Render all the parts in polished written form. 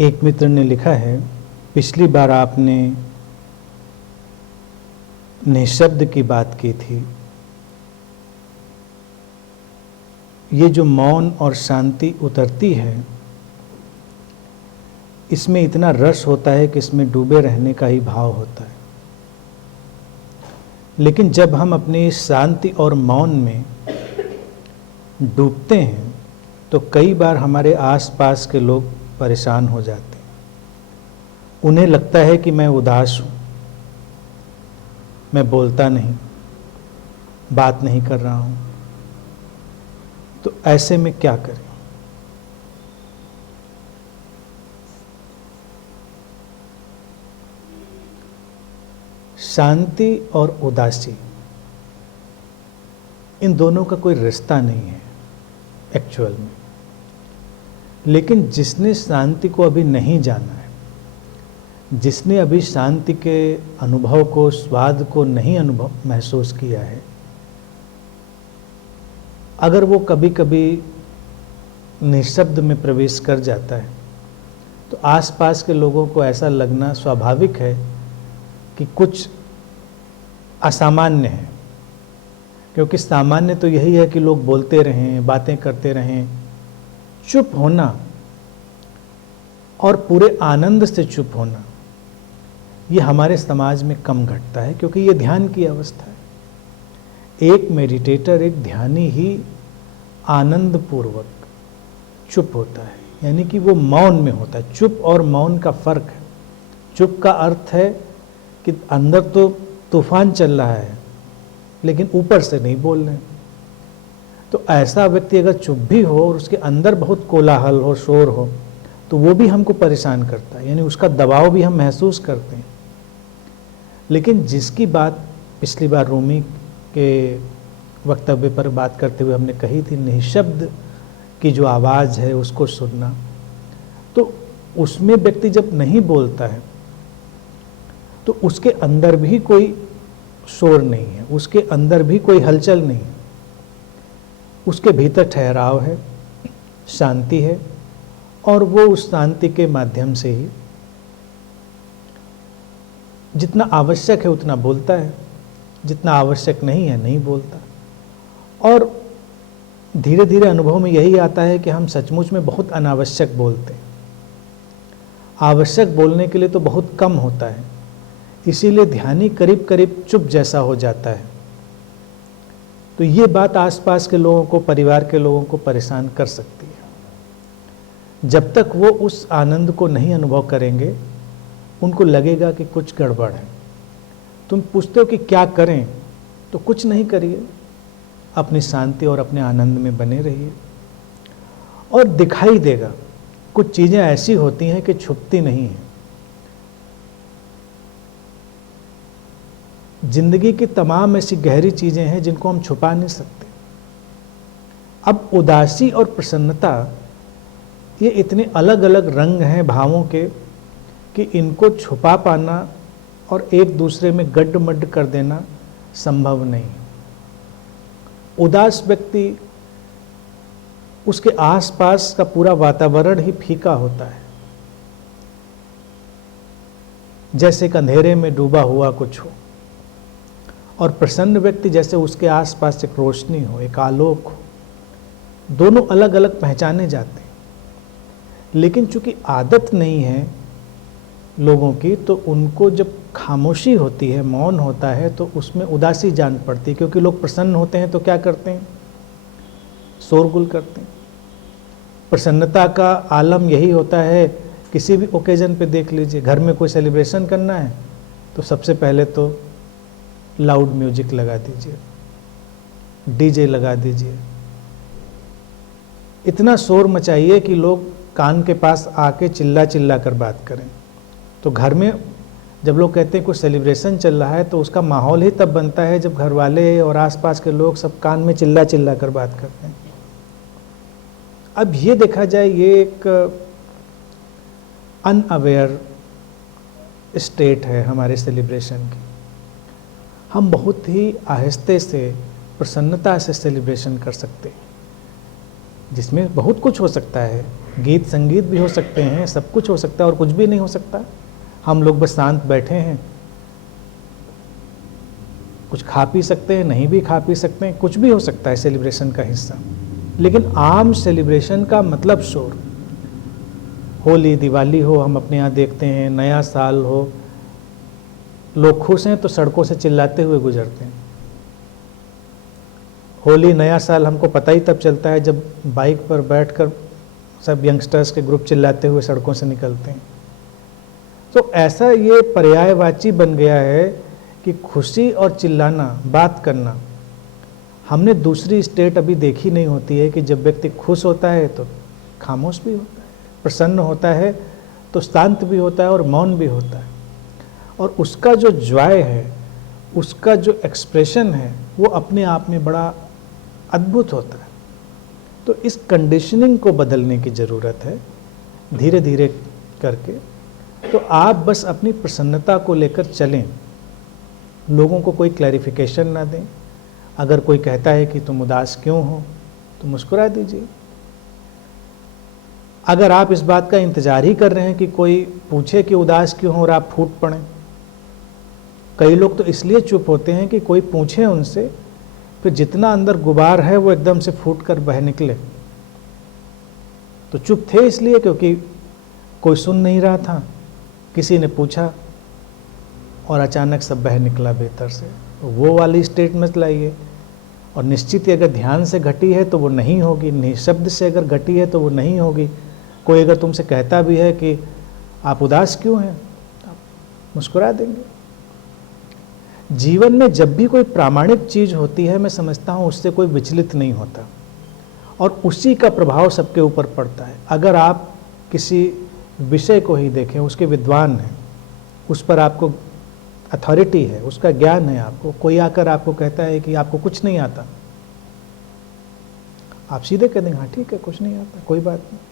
एक मित्र ने लिखा है, पिछली बार आपने निःशब्द की बात की थी। ये जो मौन और शांति उतरती है, इसमें इतना रस होता है कि इसमें डूबे रहने का ही भाव होता है। लेकिन जब हम अपनी शांति और मौन में डूबते हैं तो कई बार हमारे आसपास के लोग परेशान हो जाते हैं। उन्हें लगता है कि मैं उदास हूँ, मैं बोलता नहीं, बात नहीं कर रहा हूँ। तो ऐसे में क्या करें? शांति और उदासी, इन दोनों का कोई रिश्ता नहीं है एक्चुअल में। लेकिन जिसने शांति को अभी नहीं जाना है, जिसने अभी शांति के अनुभव को, स्वाद को नहीं महसूस किया है, अगर वो कभी कभी निःशब्द में प्रवेश कर जाता है तो आसपास के लोगों को ऐसा लगना स्वाभाविक है कि कुछ असामान्य है। क्योंकि सामान्य तो यही है कि लोग बोलते रहें, बातें करते रहें। चुप होना और पूरे आनंद से चुप होना, ये हमारे समाज में कम घटता है, क्योंकि ये ध्यान की अवस्था है। एक मेडिटेटर, एक ध्यानी ही आनंद पूर्वक चुप होता है, यानी कि वो मौन में होता है। चुप और मौन का फर्क है। चुप का अर्थ है कि अंदर तो तूफान चल रहा है लेकिन ऊपर से नहीं बोल रहे। तो ऐसा व्यक्ति अगर चुप भी हो और उसके अंदर बहुत कोलाहल हो, शोर हो, तो वो भी हमको परेशान करता है, यानी उसका दबाव भी हम महसूस करते हैं। लेकिन जिसकी बात पिछली बार रूमी के वक्तव्य पर बात करते हुए हमने कही थी, निःशब्द की जो आवाज़ है उसको सुनना, तो उसमें व्यक्ति जब नहीं बोलता है तो उसके अंदर भी कोई शोर नहीं है, उसके अंदर भी कोई हलचल नहीं है। उसके भीतर ठहराव है, शांति है, और वो उस शांति के माध्यम से ही जितना आवश्यक है उतना बोलता है, जितना आवश्यक नहीं है नहीं बोलता। और धीरे धीरे अनुभव में यही आता है कि हम सचमुच में बहुत अनावश्यक बोलते हैं। आवश्यक बोलने के लिए तो बहुत कम होता है, इसीलिए ध्यानी करीब करीब चुप जैसा हो जाता है। तो ये बात आसपास के लोगों को, परिवार के लोगों को परेशान कर सकती है। जब तक वो उस आनंद को नहीं अनुभव करेंगे, उनको लगेगा कि कुछ गड़बड़ है। तुम पूछते हो कि क्या करें, तो कुछ नहीं करिए, अपनी शांति और अपने आनंद में बने रहिए। और दिखाई देगा, कुछ चीज़ें ऐसी होती हैं कि छुपती नहीं हैं। जिंदगी की तमाम ऐसी गहरी चीज़ें हैं जिनको हम छुपा नहीं सकते। अब उदासी और प्रसन्नता, ये इतने अलग अलग रंग हैं भावों के कि इनको छुपा पाना और एक दूसरे में गड्ढ-मड्ढ कर देना संभव नहीं। उदास व्यक्ति, उसके आसपास का पूरा वातावरण ही फीका होता है, जैसे एक अंधेरे में डूबा हुआ कुछ हो। और प्रसन्न व्यक्ति जैसे उसके आसपास एक रोशनी हो, एक आलोक हो। दोनों अलग अलग पहचाने जाते हैं। लेकिन चूंकि आदत नहीं है लोगों की, तो उनको जब खामोशी होती है, मौन होता है, तो उसमें उदासी जान पड़ती है। क्योंकि लोग प्रसन्न होते हैं तो क्या करते हैं? शोरगुल करते हैं। प्रसन्नता का आलम यही होता है, किसी भी ओकेजन पे देख लीजिए, घर में कोई सेलिब्रेशन करना है तो सबसे पहले तो लाउड म्यूजिक लगा दीजिए, डीजे लगा दीजिए, इतना शोर मचाइए कि लोग कान के पास आके चिल्ला चिल्ला कर बात करें। तो घर में जब लोग कहते हैं कुछ सेलिब्रेशन चल रहा है, तो उसका माहौल ही तब बनता है जब घर वाले और आसपास के लोग सब कान में चिल्ला चिल्ला कर बात करते हैं। अब ये देखा जाए, ये एक अनअवेयर स्टेट है हमारे सेलिब्रेशन की। हम बहुत ही आहिस्ते से, प्रसन्नता से सेलिब्रेशन कर सकते हैं, जिसमें बहुत कुछ हो सकता है। गीत संगीत भी हो सकते हैं, सब कुछ हो सकता है और कुछ भी नहीं हो सकता। हम लोग बस शांत बैठे हैं, कुछ खा पी सकते हैं, नहीं भी खा पी सकते हैं, कुछ भी हो सकता है सेलिब्रेशन का हिस्सा। लेकिन आम सेलिब्रेशन का मतलब शोर, होली दिवाली हो, हम अपने यहाँ देखते हैं, नया साल हो, लोग खुश हैं तो सड़कों से चिल्लाते हुए गुजरते हैं। होली नया साल हमको पता ही तब चलता है जब बाइक पर बैठकर सब यंगस्टर्स के ग्रुप चिल्लाते हुए सड़कों से निकलते हैं। तो ऐसा ये पर्यायवाची बन गया है कि खुशी और चिल्लाना, बात करना, हमने दूसरी स्टेट अभी देखी नहीं होती है कि जब व्यक्ति खुश होता है तो खामोश भी होता है, प्रसन्न होता है तो शांत भी होता है और मौन भी होता है। और उसका जो जॉय है, उसका जो एक्सप्रेशन है, वो अपने आप में बड़ा अद्भुत होता है। तो इस कंडीशनिंग को बदलने की ज़रूरत है धीरे धीरे करके। तो आप बस अपनी प्रसन्नता को लेकर चलें, लोगों को कोई क्लैरिफिकेशन ना दें। अगर कोई कहता है कि तुम उदास क्यों हो, तो मुस्कुरा दीजिए। अगर आप इस बात का इंतजार ही कर रहे हैं कि कोई पूछे कि उदास क्यों हो और आप फूट पड़ें, कई लोग तो इसलिए चुप होते हैं कि कोई पूछे उनसे, फिर जितना अंदर गुबार है वो एकदम से फूट कर बह निकले। तो चुप थे इसलिए क्योंकि कोई सुन नहीं रहा था, किसी ने पूछा और अचानक सब बह निकला भीतर से। वो वाली स्टेट मत लाइए। और निश्चित ही अगर ध्यान से घटी है तो वो नहीं होगी, निशब्द से अगर घटी है तो वो नहीं होगी। कोई अगर तुमसे कहता भी है कि आप उदास क्यों हैं, आप मुस्कुरा देंगे। जीवन में जब भी कोई प्रामाणिक चीज़ होती है, मैं समझता हूँ उससे कोई विचलित नहीं होता और उसी का प्रभाव सबके ऊपर पड़ता है। अगर आप किसी विषय को ही देखें, उसके विद्वान हैं, उस पर आपको अथॉरिटी है, उसका ज्ञान है, आपको कोई आकर आपको कहता है कि आपको कुछ नहीं आता, आप सीधे कह देंगे हाँ ठीक है, कुछ नहीं आता, कोई बात नहीं।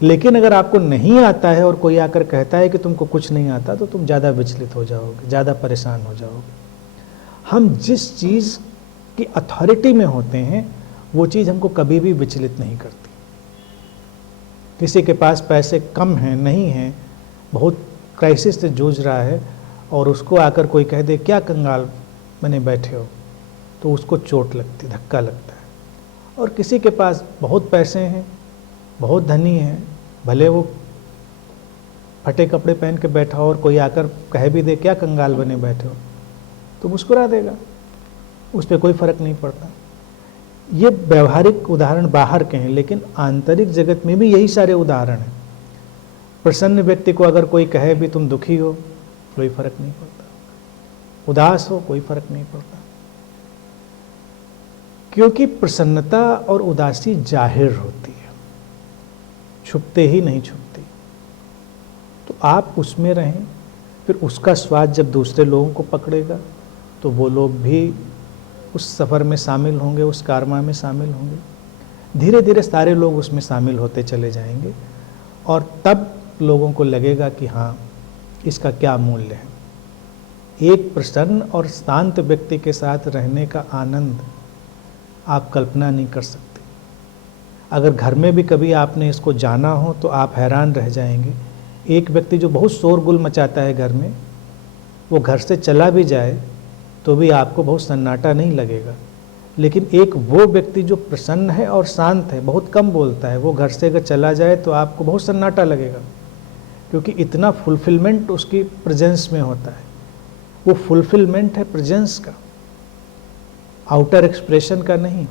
लेकिन अगर आपको नहीं आता है और कोई आकर कहता है कि तुमको कुछ नहीं आता, तो तुम ज़्यादा विचलित हो जाओगे, ज़्यादा परेशान हो जाओगे। हम जिस चीज़ की अथॉरिटी में होते हैं वो चीज़ हमको कभी भी विचलित नहीं करती। किसी के पास पैसे कम हैं, नहीं हैं, बहुत क्राइसिस से जूझ रहा है और उसको आकर कोई कह दे क्या कंगाल बने बैठे हो, तो उसको चोट लगती, धक्का लगता है। और किसी के पास बहुत पैसे हैं, बहुत धनी है, भले वो फटे कपड़े पहन के बैठा हो और कोई आकर कह भी दे क्या कंगाल बने बैठे हो, तो मुस्कुरा देगा, उस पर कोई फर्क नहीं पड़ता। ये व्यवहारिक उदाहरण बाहर के हैं, लेकिन आंतरिक जगत में भी यही सारे उदाहरण हैं। प्रसन्न व्यक्ति को अगर कोई कहे भी तुम दुखी हो, कोई फर्क नहीं पड़ता, उदास हो, कोई फर्क नहीं पड़ता, क्योंकि प्रसन्नता और उदासी जाहिर होती है, छुपते ही नहीं छुपती। तो आप उसमें रहें, फिर उसका स्वाद जब दूसरे लोगों को पकड़ेगा तो वो लोग भी उस सफ़र में शामिल होंगे, उस कारवां में शामिल होंगे। धीरे धीरे सारे लोग उसमें शामिल होते चले जाएंगे और तब लोगों को लगेगा कि हाँ, इसका क्या मूल्य है। एक प्रसन्न और शांत व्यक्ति के साथ रहने का आनंद आप कल्पना नहीं कर सकते। अगर घर में भी कभी आपने इसको जाना हो तो आप हैरान रह जाएंगे। एक व्यक्ति जो बहुत शोरगुल मचाता है घर में, वो घर से चला भी जाए तो भी आपको बहुत सन्नाटा नहीं लगेगा। लेकिन एक वो व्यक्ति जो प्रसन्न है और शांत है, बहुत कम बोलता है, वो घर से अगर चला जाए तो आपको बहुत सन्नाटा लगेगा, क्योंकि इतना फुलफिलमेंट उसकी प्रेजेंस में होता है। वो फुलफिलमेंट है प्रेजेंस का, आउटर एक्सप्रेशन का नहीं।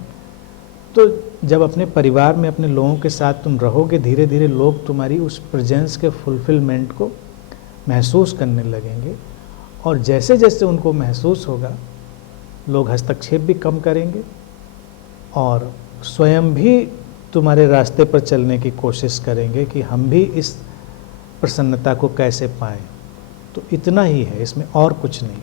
तो जब अपने परिवार में अपने लोगों के साथ तुम रहोगे, धीरे धीरे लोग तुम्हारी उस प्रेजेंस के फुलफिलमेंट को महसूस करने लगेंगे और जैसे जैसे उनको महसूस होगा, लोग हस्तक्षेप भी कम करेंगे और स्वयं भी तुम्हारे रास्ते पर चलने की कोशिश करेंगे कि हम भी इस प्रसन्नता को कैसे पाएं। तो इतना ही है, इसमें और कुछ नहीं।